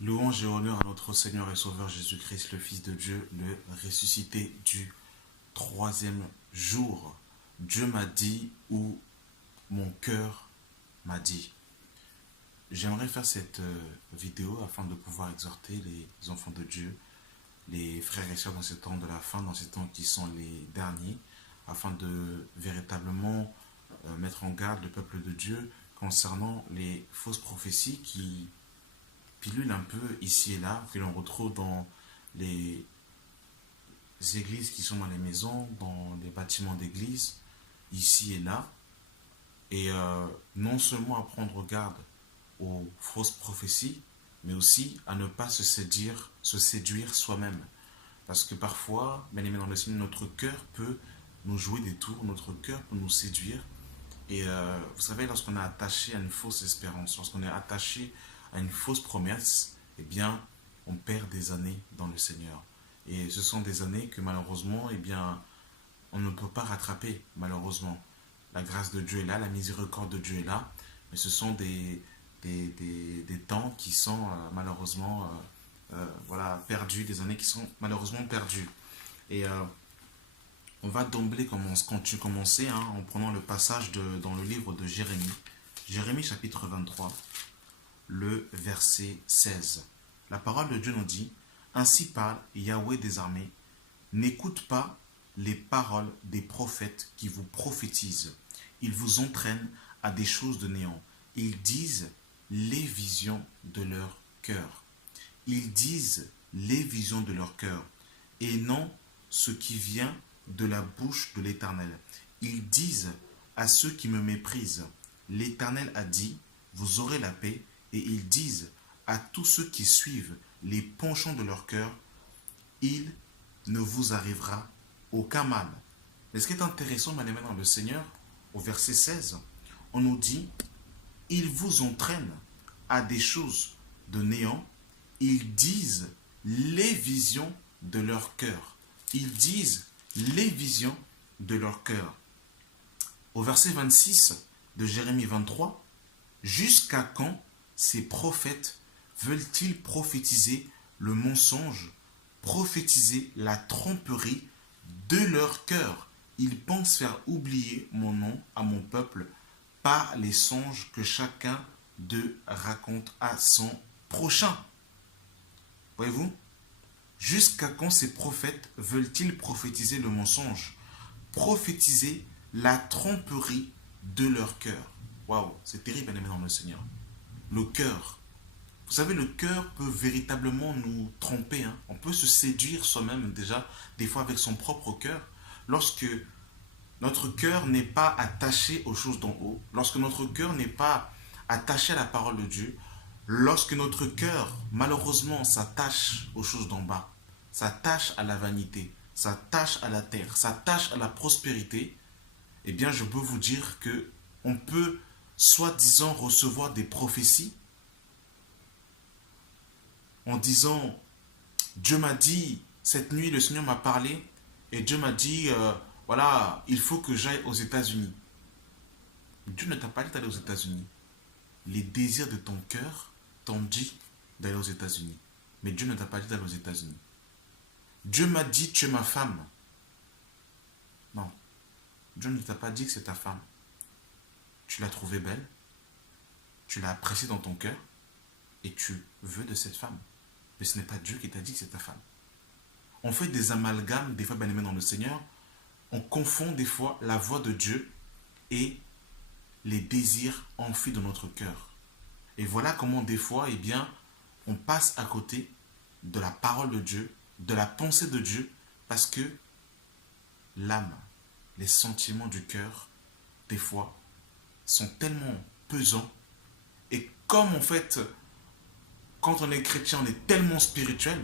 Louange et honneur à notre Seigneur et Sauveur Jésus-Christ, le Fils de Dieu, le ressuscité du troisième jour. Dieu m'a dit ou mon cœur m'a dit. J'aimerais faire cette vidéo afin de pouvoir exhorter les enfants de Dieu, les frères et sœurs dans ces temps de la fin, dans ces temps qui sont les derniers, afin de véritablement mettre en garde le peuple de Dieu concernant les fausses prophéties qui pilulent un peu ici et là, que l'on retrouve dans les églises qui sont dans les maisons, dans les bâtiments d'église, ici et là. Et non seulement à prendre garde aux fausses prophéties, mais aussi à ne pas se séduire soi-même. Parce que parfois, bien aimé dans le Seigneur, notre cœur peut nous jouer des tours, notre cœur peut nous séduire. Et vous savez, lorsqu'on est attaché à une fausse espérance, lorsqu'on est attaché à une fausse promesse, eh bien, on perd des années dans le Seigneur. Et ce sont des années que malheureusement, eh bien, on ne peut pas rattraper, malheureusement. La grâce de Dieu est là, la miséricorde de Dieu est là, mais ce sont des temps qui sont malheureusement voilà, perdus, des années qui sont malheureusement perdues. Et on va d'emblée commencer en prenant le passage dans le livre de Jérémie. Jérémie chapitre 23, le verset 16. La parole de Dieu nous dit: Ainsi parle Yahweh des armées, n'écoute pas les paroles des prophètes qui vous prophétisent. Ils vous entraînent à des choses de néant. Ils disent les visions de leur cœur. Ils disent les visions de leur cœur et non ce qui vient de la bouche de l'Éternel. Ils disent à ceux qui me méprisent: l'Éternel a dit, vous aurez la paix. Et ils disent à tous ceux qui suivent les penchants de leur cœur: il ne vous arrivera aucun mal. Mais ce qui est intéressant, bien aimé dans le Seigneur, au verset 16, on nous dit: ils vous entraînent à des choses de néant. Ils disent les visions de leur cœur. Ils disent les visions de leur cœur. Au verset 26 de Jérémie 23, jusqu'à quand ces prophètes veulent-ils prophétiser le mensonge, prophétiser la tromperie de leur cœur? Ils pensent faire oublier mon nom à mon peuple par les songes que chacun d'eux raconte à son prochain. Voyez-vous? Jusqu'à quand ces prophètes veulent-ils prophétiser le mensonge, prophétiser la tromperie de leur cœur? Waouh, c'est terrible, bien aimé dans le Seigneur. Le cœur. Vous savez, le cœur peut véritablement nous tromper. On peut se séduire soi-même déjà, des fois avec son propre cœur. Lorsque notre cœur n'est pas attaché aux choses d'en haut, lorsque notre cœur n'est pas attaché à la parole de Dieu, lorsque notre cœur, malheureusement, s'attache aux choses d'en bas, s'attache à la vanité, s'attache à la terre, s'attache à la prospérité, eh bien, je peux vous dire que on peut soi-disant recevoir des prophéties en disant: Dieu m'a dit, cette nuit le Seigneur m'a parlé et Dieu m'a dit, voilà, il faut que j'aille aux États-Unis. Dieu ne t'a pas dit d'aller aux États-Unis. Les désirs de ton cœur t'ont dit d'aller aux États-Unis. Mais Dieu ne t'a pas dit d'aller aux États-Unis. Dieu m'a dit, tu es ma femme. Non. Dieu ne t'a pas dit que c'est ta femme. Tu l'as trouvée belle, tu l'as appréciée dans ton cœur et tu veux de cette femme. Mais ce n'est pas Dieu qui t'a dit que c'est ta femme. On fait des amalgames, des fois bien aimés dans le Seigneur. On confond des fois la voix de Dieu et les désirs enfuis dans notre cœur. Et voilà comment des fois, eh bien, on passe à côté de la parole de Dieu, de la pensée de Dieu, parce que l'âme, les sentiments du cœur, des fois, sont tellement pesants. Et comme en fait, quand on est chrétien, on est tellement spirituel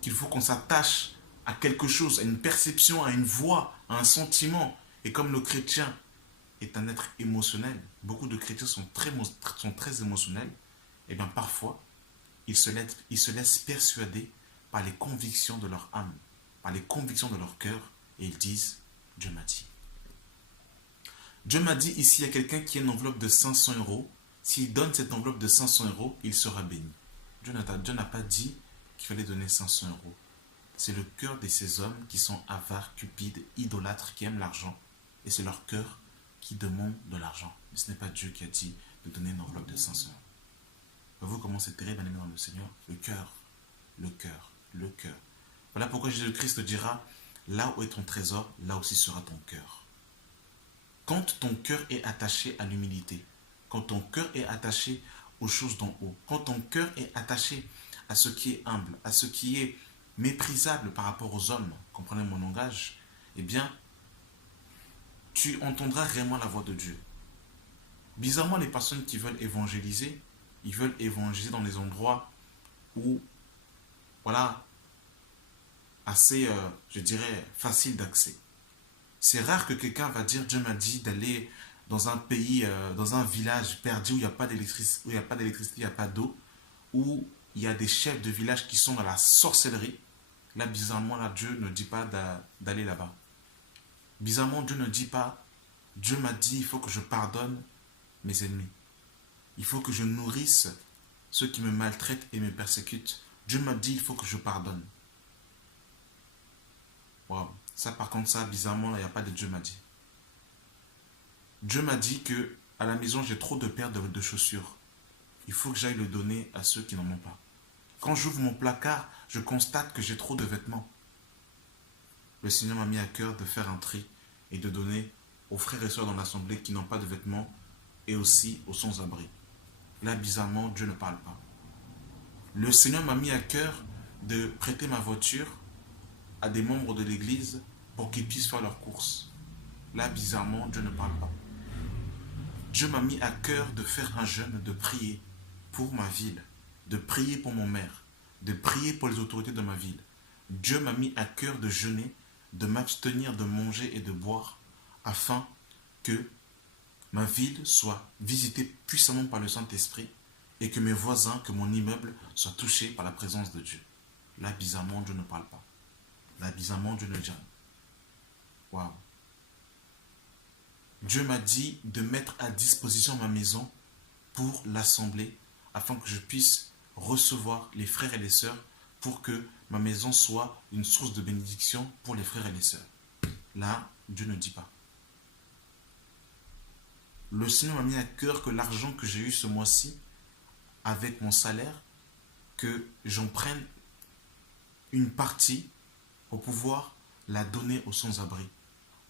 qu'il faut qu'on s'attache à quelque chose, à une perception, à une voix, à un sentiment. Et comme le chrétien est un être émotionnel, beaucoup de chrétiens sont très émotionnels, et bien parfois, ils se laissent persuader par les convictions de leur âme, par les convictions de leur cœur, et ils disent: Dieu m'a dit. Dieu m'a dit, ici, il y a quelqu'un qui a une enveloppe de 500 euros. S'il donne cette enveloppe de 500 euros, il sera béni. Dieu n'a pas dit qu'il fallait donner 500 euros. C'est le cœur de ces hommes qui sont avares, cupides, idolâtres, qui aiment l'argent. Et c'est leur cœur qui demande de l'argent. Mais ce n'est pas Dieu qui a dit de donner une enveloppe de 500 euros. Voyez-vous comment c'est terrible, bien-aimé dans le Seigneur? Le cœur, le cœur, le cœur. Voilà pourquoi Jésus-Christ dira, là où est ton trésor, là aussi sera ton cœur. Quand ton cœur est attaché à l'humilité, quand ton cœur est attaché aux choses d'en haut, quand ton cœur est attaché à ce qui est humble, à ce qui est méprisable par rapport aux hommes, comprenez mon langage, eh bien, tu entendras réellement la voix de Dieu. Bizarrement, les personnes qui veulent évangéliser, ils veulent évangéliser dans des endroits où, voilà, assez, je dirais, facile d'accès. C'est rare que quelqu'un va dire, Dieu m'a dit d'aller dans un pays, dans un village perdu où il n'y a pas d'électricité, où il n'y a pas d'eau, où il y a des chefs de village qui sont dans la sorcellerie. Là, bizarrement, là, Dieu ne dit pas d'aller là-bas. Bizarrement, Dieu ne dit pas, Dieu m'a dit, il faut que je pardonne mes ennemis. Il faut que je nourrisse ceux qui me maltraitent et me persécutent. Dieu m'a dit, il faut que je pardonne. Wow. Ça, par contre, ça, bizarrement, là, il n'y a pas de Dieu m'a dit. Dieu m'a dit que à la maison, j'ai trop de paires de chaussures. Il faut que j'aille le donner à ceux qui n'en ont pas. Quand j'ouvre mon placard, je constate que j'ai trop de vêtements. Le Seigneur m'a mis à cœur de faire un tri et de donner aux frères et sœurs dans l'assemblée qui n'ont pas de vêtements et aussi aux sans-abri. Là, bizarrement, Dieu ne parle pas. Le Seigneur m'a mis à cœur de prêter ma voiture à des membres de l'église pour qu'ils puissent faire leurs courses. Là, bizarrement, Dieu ne parle pas. Dieu m'a mis à cœur de faire un jeûne, de prier pour ma ville, de prier pour mon maire, de prier pour les autorités de ma ville. Dieu m'a mis à cœur de jeûner, de m'abstenir de manger et de boire, afin que ma ville soit visitée puissamment par le Saint-Esprit et que mes voisins, que mon immeuble soit touché par la présence de Dieu. Là, bizarrement, Dieu ne parle pas. Là, bizarrement, Dieu ne dit rien. Waouh. Dieu m'a dit de mettre à disposition ma maison pour l'assemblée afin que je puisse recevoir les frères et les sœurs pour que ma maison soit une source de bénédiction pour les frères et les sœurs. Là, Dieu ne dit pas. Le Seigneur m'a mis à cœur que l'argent que j'ai eu ce mois-ci, avec mon salaire, que j'en prenne une partie pour pouvoir la donner aux sans-abri,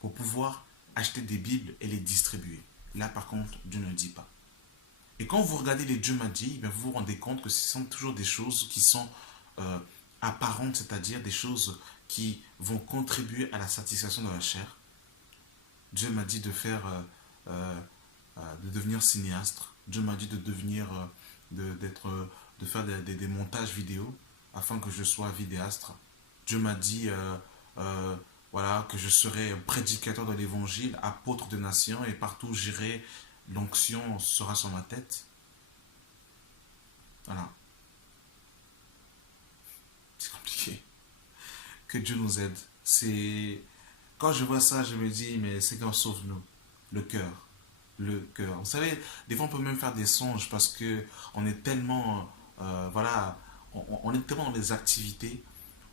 pour pouvoir acheter des Bibles et les distribuer. Là, par contre, Dieu ne dit pas. Et quand vous regardez les Dieu m'a dit, vous vous rendez compte que ce sont toujours des choses qui sont apparentes, c'est-à-dire des choses qui vont contribuer à la satisfaction de la chair. Dieu m'a dit de faire, de devenir cinéaste. Dieu m'a dit de devenir, de faire des montages vidéo afin que je sois vidéaste. Dieu m'a dit, voilà, que je serai prédicateur de l'évangile, apôtre des nations, et partout où j'irai, l'onction sera sur ma tête. Voilà. C'est compliqué. Que Dieu nous aide. Quand je vois ça, je me dis, mais Seigneur, sauve-nous. Le cœur. Le cœur. Vous savez, des fois on peut même faire des songes parce que on est tellement, voilà, on est tellement dans des activités,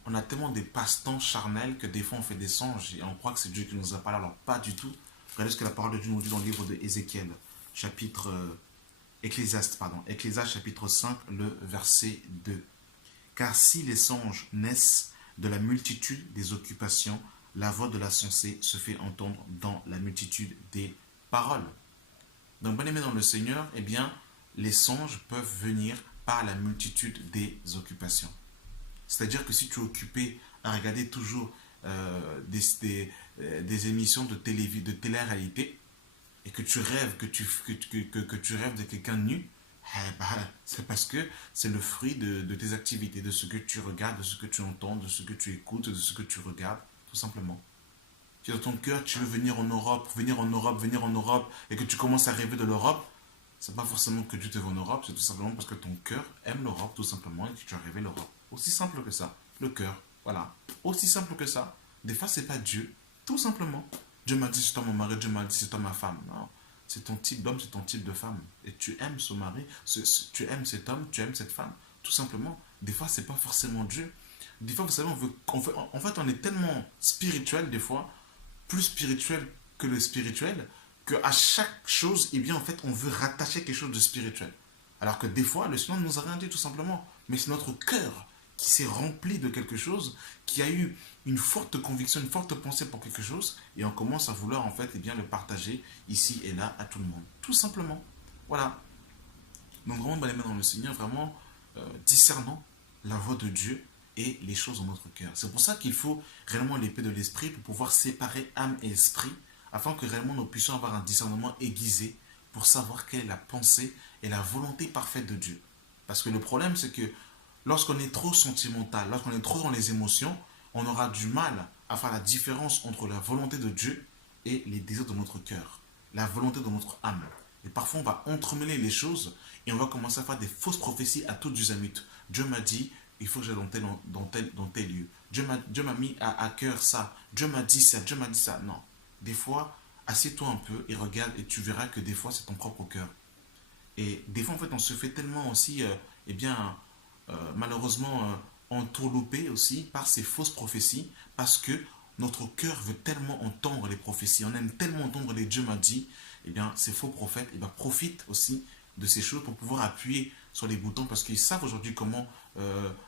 on a tellement des passe-temps charnels que des fois on fait des songes et on croit que c'est Dieu qui nous a parlé. Alors pas du tout. Regardez ce que la parole de Dieu nous dit dans le livre de Ézéchiel, Ecclésiaste chapitre 5, le verset 2. Car si les songes naissent de la multitude des occupations, la voix de la sensée se fait entendre dans la multitude des paroles. Donc, bien aimé dans le Seigneur, eh bien, les songes peuvent venir par la multitude des occupations. C'est-à-dire que si tu es occupé à regarder toujours des émissions de télé-réalité et que tu rêves, que tu rêves de quelqu'un nu, c'est parce que c'est le fruit de tes activités, de ce que tu regardes, de ce que tu entends, de ce que tu écoutes, de ce que tu regardes, tout simplement. Si dans ton cœur tu veux venir en Europe, et que tu commences à rêver de l'Europe, c'est pas forcément que Dieu te veut en Europe, c'est tout simplement parce que ton cœur aime l'Europe, tout simplement, et que tu as rêvé l'Europe. Aussi simple que ça, le cœur, voilà. Aussi simple que ça. Des fois, c'est pas Dieu, tout simplement. Dieu m'a dit c'est toi mon mari, Dieu m'a dit c'est toi ma femme. Non, c'est ton type d'homme, c'est ton type de femme. Et tu aimes ce mari, tu aimes cet homme, tu aimes cette femme. tout simplement. Des fois, c'est pas forcément Dieu. Des fois, vous savez, en fait, on est tellement spirituel, des fois, plus spirituel que le spirituel, qu'à chaque chose, eh bien, en fait, on veut rattacher quelque chose de spirituel. Alors que des fois, le Seigneur ne nous a rien dit, tout simplement. Mais c'est notre cœur qui s'est rempli de quelque chose, qui a eu une forte conviction, une forte pensée pour quelque chose, et on commence à vouloir, en fait, eh bien, le partager ici et là à tout le monde. Tout simplement. Voilà. Donc, vraiment, les mains dans le Seigneur, vraiment discernant la voix de Dieu et les choses dans notre cœur. C'est pour ça qu'il faut réellement l'épée de l'esprit pour pouvoir séparer âme et esprit, afin que réellement nous puissions avoir un discernement aiguisé pour savoir quelle est la pensée et la volonté parfaite de Dieu. Parce que le problème, c'est que lorsqu'on est trop sentimental, lorsqu'on est trop dans les émotions, on aura du mal à faire la différence entre la volonté de Dieu et les désirs de notre cœur, la volonté de notre âme. Et parfois, on va entremêler les choses et on va commencer à faire des fausses prophéties à toutes usamites. Dieu m'a dit, il faut que j'aille dans tel lieu. Dieu m'a mis à cœur ça. Dieu m'a dit ça, Dieu m'a dit ça. Non. Des fois, assieds-toi un peu et regarde et tu verras que des fois, c'est ton propre cœur. Et des fois, en fait, on se fait tellement aussi, eh bien, malheureusement, entourloupé aussi par ces fausses prophéties parce que notre cœur veut tellement entendre les prophéties. On aime tellement entendre les Dieu m'a dit. Eh bien, ces faux prophètes profitent aussi de ces choses pour pouvoir appuyer sur les boutons parce qu'ils savent aujourd'hui comment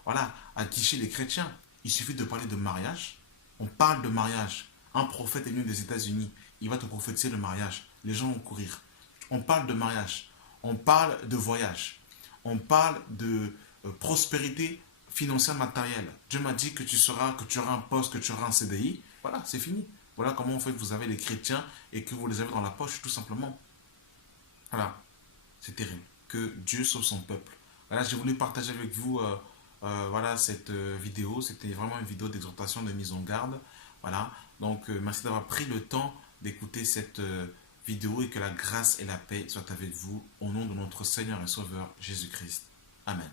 voilà, aguicher les chrétiens. Il suffit de parler de mariage. On parle de mariage. Un prophète est venu des États-Unis. Il va te prophétiser le mariage. Les gens vont courir. On parle de mariage. On parle de voyage. On parle de prospérité financière matérielle. Dieu m'a dit que tu auras un poste, que tu auras un CDI. Voilà, c'est fini. Voilà comment en fait vous avez les chrétiens et que vous les avez dans la poche tout simplement. Voilà, c'est terrible. Que Dieu sauve son peuple. Voilà, j'ai voulu partager avec vous voilà, cette vidéo. C'était vraiment une vidéo d'exhortation, de mise en garde. Voilà, donc merci d'avoir pris le temps d'écouter cette vidéo et que la grâce et la paix soient avec vous au nom de notre Seigneur et Sauveur Jésus-Christ. Amen.